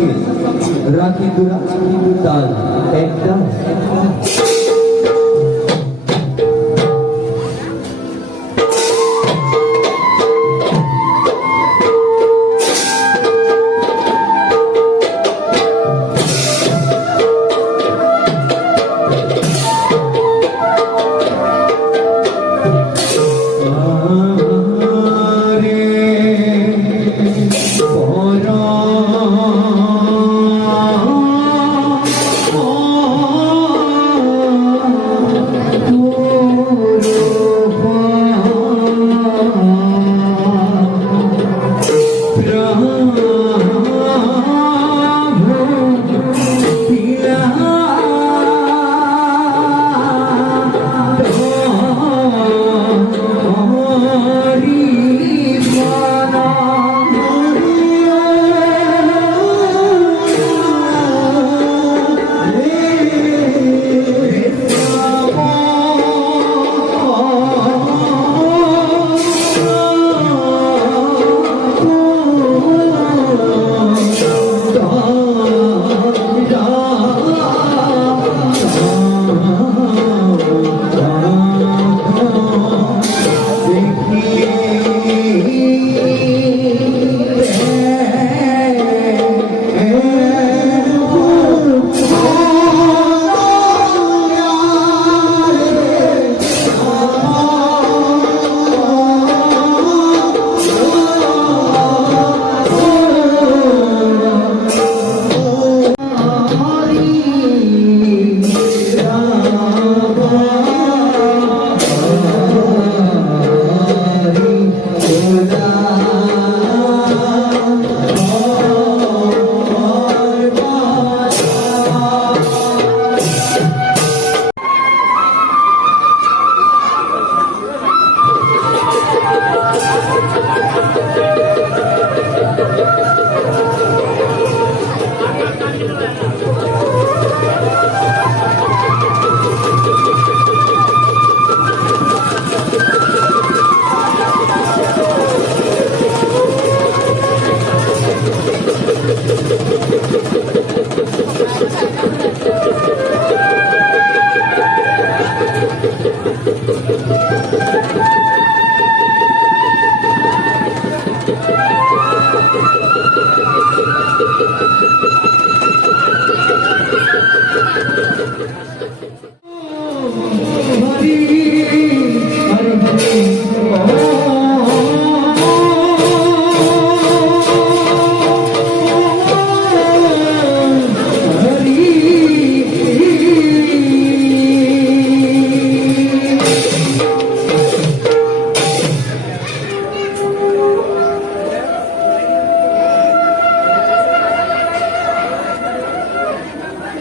সখী রাখি দুরা তাল একটা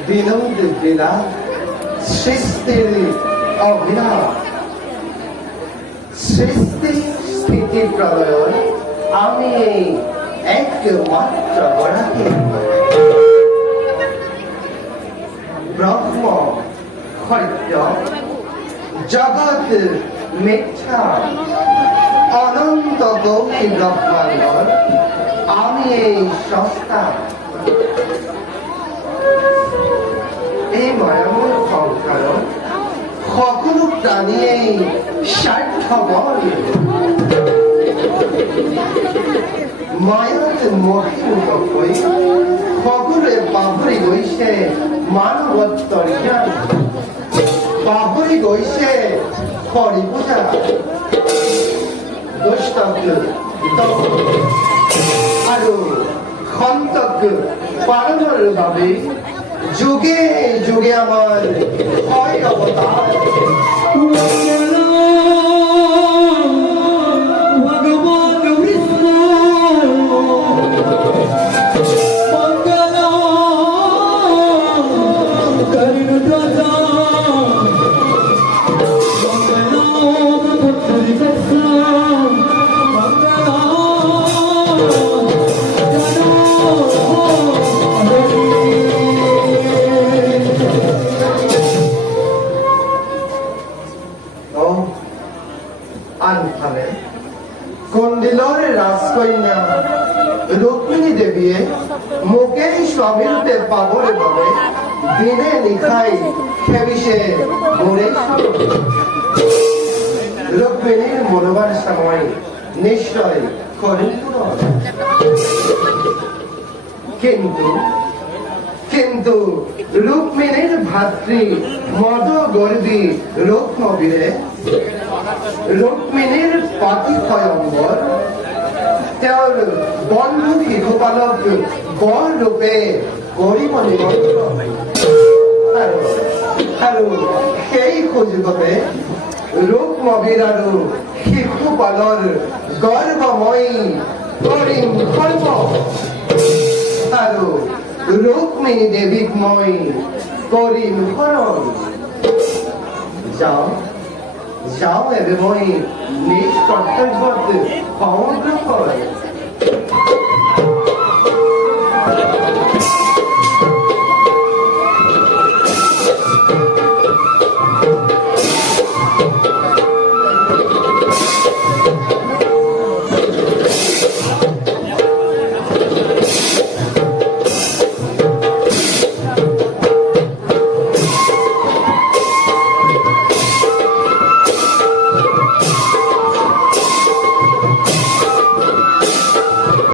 বিনোদ লীলা সৃষ্টির অভিনয় সৃষ্টি স্থিতি প্রলয় আমি এই একমাত্র গণাকে ব্রহ্ম সত্য জগৎ মিথ্যা অনন্ত গৌরী ব্রহ্মাণ্ডর আমি এই সস্তা এই মায়াময় সংসার সকলো প্ৰাণীয়েই স্বাৰ্থপৰ মায়াত মোহিত হৈ সকলোৱে পাহৰি গৈছে মানৱত্বৰ জ্ঞান পাহৰি গৈছে হৰি পূজা দুষ্টক আৰু সন্তক পালনৰ বাবে যুগে যুগে আমার হয় অবতার ভগবান বিষ্ণু মঙ্গল করিণ দাদা কন্দিলর রাজকন্যা রুক্মিণী দেবীয়ে মোকেই স্বামীরূপে পাবলে ভাবে দিনে নিখাই খেবিসে মোরে রুক্মিণীর মনোবার সময় নিশ্চয় করেন পূরণ। কিন্তু রুক্মিণীর ভাতৃ মদ গর্বী রুক্মবীরে রুক্মিণীর পাতি পয়ম্বর তেওঁৰ বন্ধু শিশুপালক বৰ ৰূপে কৰিব নিমন্ত্ৰণ আৰু সেই সুযোগতে ৰূপমবীৰ আৰু শিশুপালৰ গৰ্বময়ী কৰিম কৰ্ম আৰু রুক্মিণী দেবীক মই কৰিম হৰণ। যাওঁ এবে মই নিজ কৰ্তব্যত অগ্ৰসৰ